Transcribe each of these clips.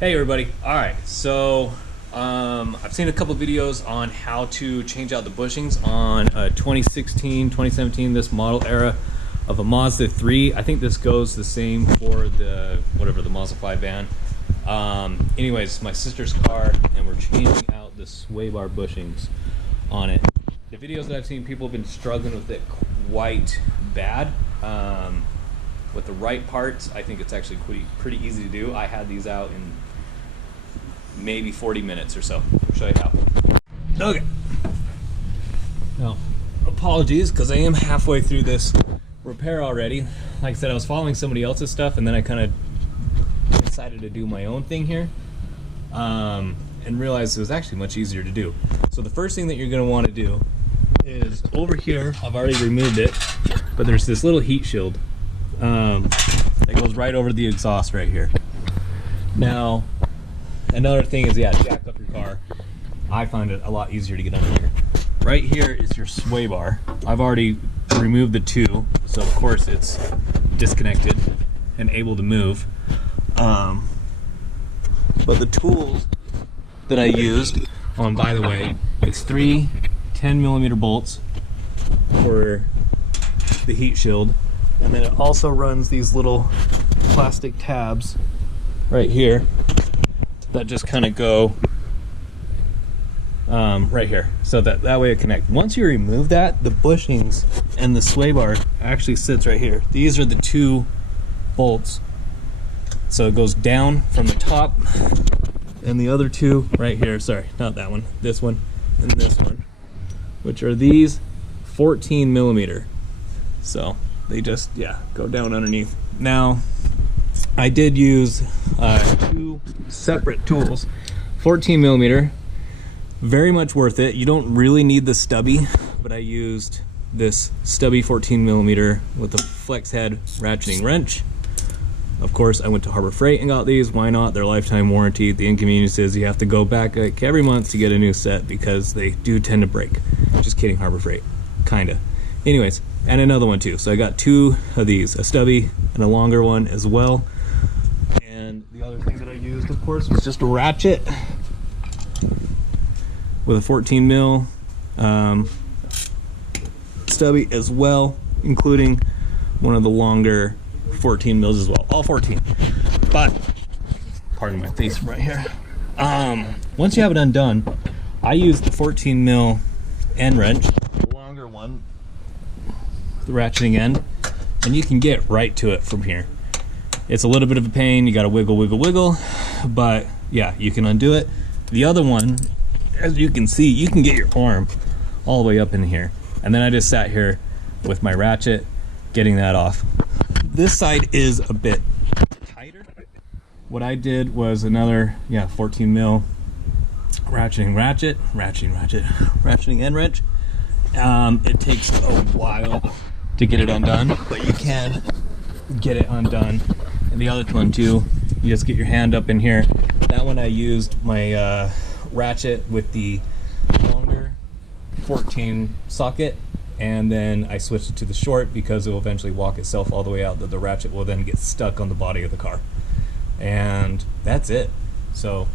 Hey everybody. Alright, so I've seen a couple videos on how to change out the bushings on a 2016, 2017, this model era of a Mazda 3. I think this goes the same for the Mazda 5 van. Anyways, my sister's car, and we're changing out the sway bar bushings on it. The videos that I've seen, people have been struggling with it quite bad. With the right parts, I think it's actually pretty easy to do. I had these out in maybe 40 minutes or so. I'll show you how. Okay. Now, apologies, because I am halfway through this repair already. Like I said, I was following somebody else's stuff, and then I kind of decided to do my own thing here, and realized it was actually much easier to do. So the first thing that you're going to want to do is over here, I've already removed it, but there's this little heat shield that goes right over the exhaust right here. Now, another thing is, jack up your car. I find it a lot easier to get under here. Right here is your sway bar. I've already removed the two, so of course it's disconnected and able to move. But the tools that I used, by the way, it's 3 10mm bolts for the heat shield, and then it also runs these little plastic tabs right here that just kind of go right here, so that way it connects. Once you remove that, the bushings and the sway bar actually sits right here. These are the 2 bolts, so it goes down from the top, and the other 2 right here, sorry, not that one, this one and this one, which are these 14mm, so they just go down underneath. Now, I did use 2 separate tools. 14mm, very much worth it. You don't really need the stubby, but I used this stubby 14mm with a flex head ratcheting wrench. Of course, I went to Harbor Freight and got these. Why not? They're lifetime warranty. The inconvenience is you have to go back like every month to get a new set because they do tend to break. Just kidding, Harbor Freight. Kinda. Anyways, and another one too. So I got 2 of these, a stubby and a longer one as well. And the other thing that I used, of course, was just a ratchet with a 14mm stubby as well, including one of the longer 14mm as well. All 14. But, pardon my face right here. Once you have it undone, I use the 14mm end wrench, the longer one, the ratcheting end, and you can get right to it from here. It's a little bit of a pain. You got to wiggle, but yeah, you can undo it. The other one, as you can see, you can get your arm all the way up in here. And then I just sat here with my ratchet, getting that off. This side is a bit tighter. What I did was another, 14mm ratcheting end wrench. It takes a while to get it undone, but you can get it undone. And the other one too, you just get your hand up in here. That one I used my ratchet with the longer 14 socket, and then I switched it to the short because it will eventually walk itself all the way out, that the ratchet will then get stuck on the body of the car. And that's it. So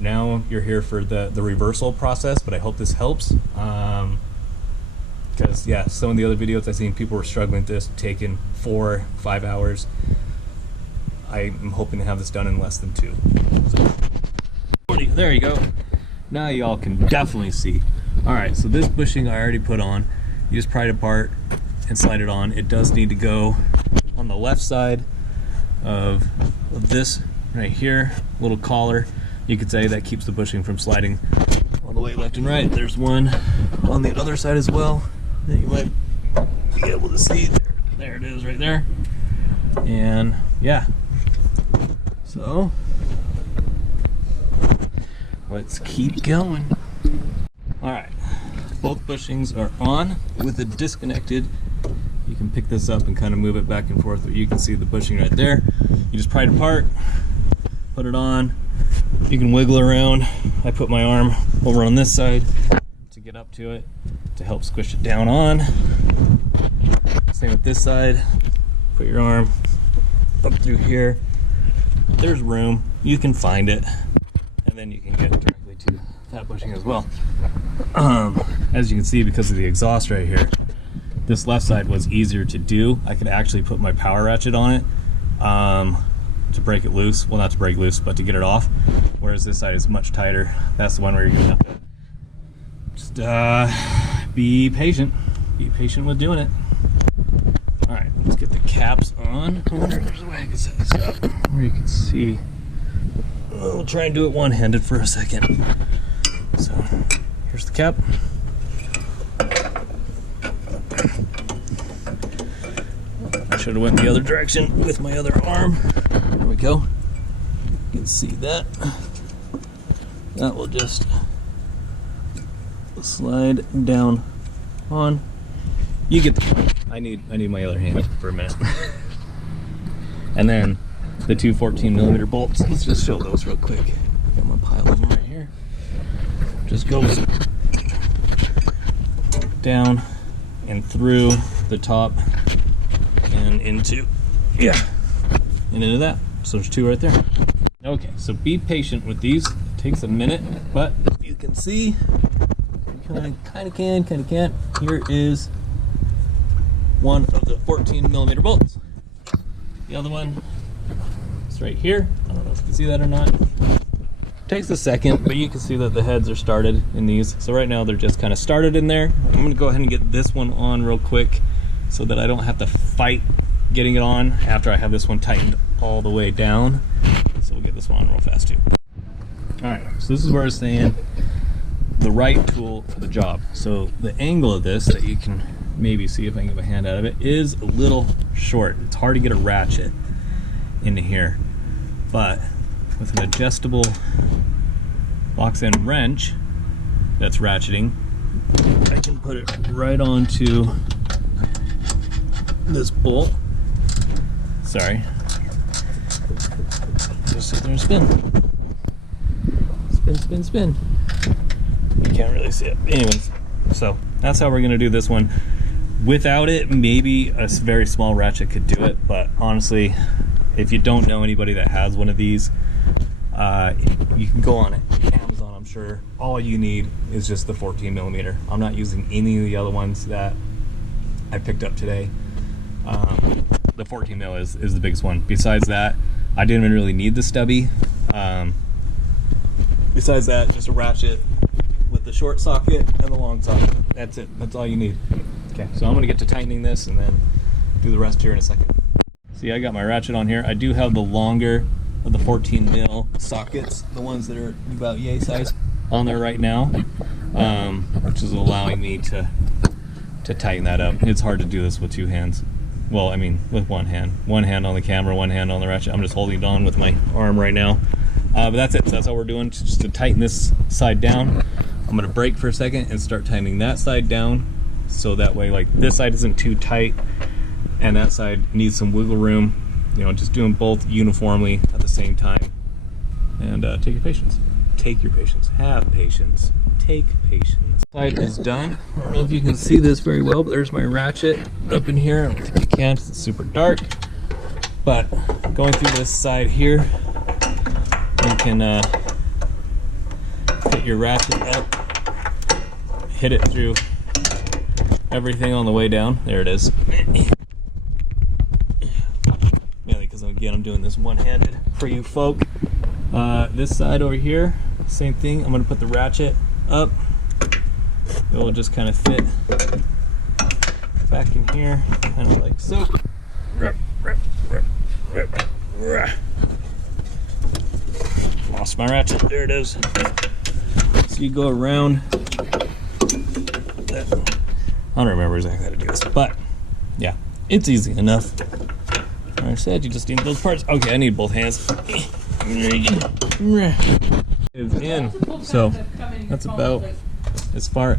now you're here for the reversal process, but I hope this helps. Because some of the other videos I've seen, people were struggling with this, taking 4-5 hours. I'm hoping to have this done in less than 2. So, there you go. Now y'all can definitely see. Alright, so this bushing I already put on. You just pry it apart and slide it on. It does need to go on the left side of this right here, little collar. You could say that keeps the bushing from sliding all the way left and right. There's one on the other side as well that you might be able to see. There it is right there. And so let's keep going. Alright, both bushings are on with it disconnected. You can pick this up and kind of move it back and forth, but you can see the bushing right there. You just pry it apart, put it on. You can wiggle around. I put my arm over on this side to get up to it to help squish it down on. Same with this side. Put your arm up through here there's room. You can find it, and then you can get directly to that bushing as well. As you can see, because of the exhaust right here, this left side was easier to do. I could actually put my power ratchet on it to break it loose. Well, not to break loose, but to get it off. Whereas this side is much tighter. That's the one where you're gonna have to just be patient. Be patient with doing it. All right, let's get the caps on. I wonder if there's a way I can set this up where you can see. We'll try and do it one-handed for a second. So here's the cap. I should have went the other direction with my other arm. There we go. You can see that. That will just slide down on. You get the point. I need my other hand for a minute. And then the two 14mm bolts. Let's just show those real quick. Got my pile of them right here. Just goes down and through the top and into, and into that. So there's two right there. Okay, so be patient with these. It takes a minute, but you can see, you kind of can't. Here is one of the 14mm bolts. The other one is right here. I don't know if you can see that or not. Takes a second, but you can see that the heads are started in these. So right now they're just kind of started in there. I'm gonna go ahead and get this one on real quick so that I don't have to fight getting it on after I have this one tightened all the way down. So we'll get this one on real fast too. All right, so this is where I was saying the right tool for the job. So the angle of this that you can maybe see if I can get my hand out of it is a little short. It's hard to get a ratchet into here, but with an adjustable box end wrench that's ratcheting, I can put it right onto this bolt. Sorry. Just sit there and spin. Spin. You can't really see it. Anyways, so that's how we're gonna do this one. Without it, maybe a very small ratchet could do it, but honestly, if you don't know anybody that has one of these, you can go on Amazon, I'm sure. All you need is just the 14mm. I'm not using any of the other ones that I picked up today. The 14mm is the biggest one. Besides that, I didn't even really need the stubby. Besides that, just a ratchet with the short socket and the long socket. That's it. That's all you need. Okay, so I'm gonna get to tightening this and then do the rest here in a second. See, I got my ratchet on here. I do have the longer of the 14mm sockets, the ones that are about yay size, on there right now, which is allowing me to tighten that up. It's hard to do this with two hands. Well, I mean, with one hand. One hand on the camera, one hand on the ratchet. I'm just holding it on with my arm right now. But that's it. So that's all we're doing, just to tighten this side down. I'm gonna break for a second and start tightening that side down, so that way, like, this side isn't too tight and that side needs some wiggle room. You know, just doing both uniformly at the same time. And take your patience. Take your patience. Have patience. Take patience. Side is done. I don't know if you can see this very well, but there's my ratchet up in here. I don't think you can because it's super dark. But going through this side here, you can hit your ratchet up, hit it through everything on the way down. There it is. Mainly because, again, I'm doing this one-handed for you folk. This side over here, same thing. I'm going to put the ratchet up. It will just kind of fit back in here, kind of like so. Lost my ratchet. There it is. So you go around. I don't remember exactly how to do this, but yeah, it's easy enough. Like I said, you just need those parts. Okay, I need both hands. Is in. So that's about as far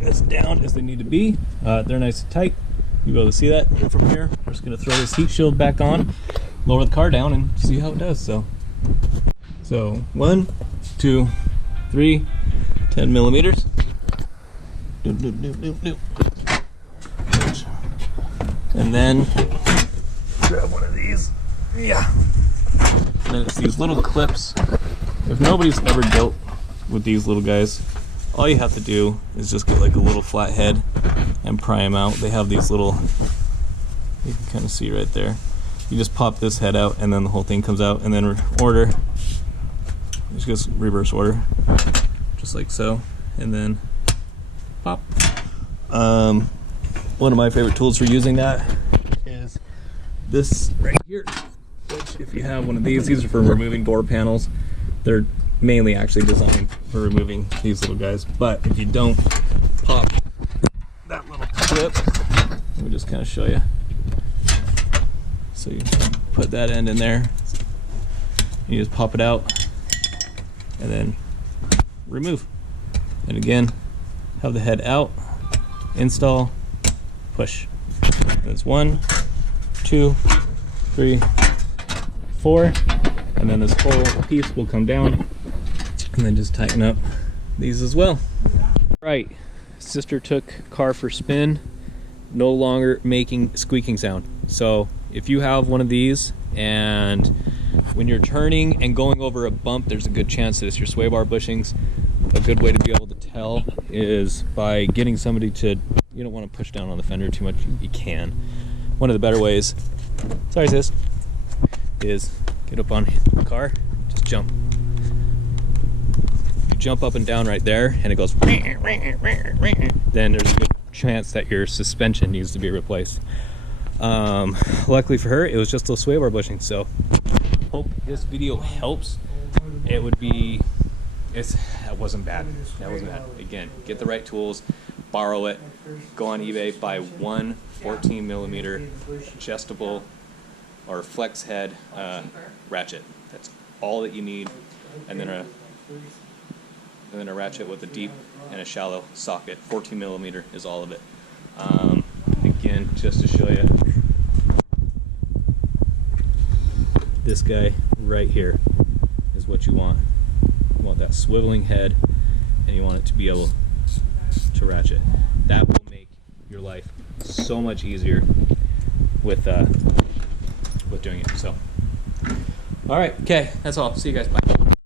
as down as they need to be. They're nice and tight. You'll be able to see that from here. We're just gonna throw this heat shield back on, lower the car down, and see how it does. So 1, 2, 3, 10mm. And then grab one of these. Yeah. And then it's these little clips. If nobody's ever dealt with these little guys, all you have to do is just get like a little flat head and pry them out. They have these little, you can kind of see right there. You just pop this head out and then the whole thing comes out, and then order. Just goes reverse order, just like so, and then pop. One of my favorite tools for using that is this right here, which if you have one of these are for removing door panels. They're mainly actually designed for removing these little guys, but if you don't pop that little clip, let me just kind of show you. So you put that end in there, you just pop it out and then remove. And again, have the head out, install, push. And it's 1, 2, 3, 4, and then this whole piece will come down, and then just tighten up these as well. Right, sister took car for spin, no longer making squeaking sound. So if you have one of these and when you're turning and going over a bump, there's a good chance that it's your sway bar bushings. A good way to be able to tell is by getting somebody to, you don't want to push down on the fender too much, you can. One of the better ways, sorry sis, is get up on the car, just jump. You jump up and down right there and it goes, then there's a good chance that your suspension needs to be replaced. Luckily for her, it was just those sway bar bushings, so hope this video helps. It would be, that wasn't bad. That wasn't bad. Again, get the right tools, borrow it, go on eBay, buy one 14mm adjustable or flex head ratchet. That's all that you need, and then a ratchet with a deep and a shallow socket. 14mm is all of it. Again, just to show you, this guy right here is what you want. You want that swiveling head, and you want it to be able to ratchet. That will make your life so much easier with doing it. So, all right, okay, that's all. See you guys. Bye.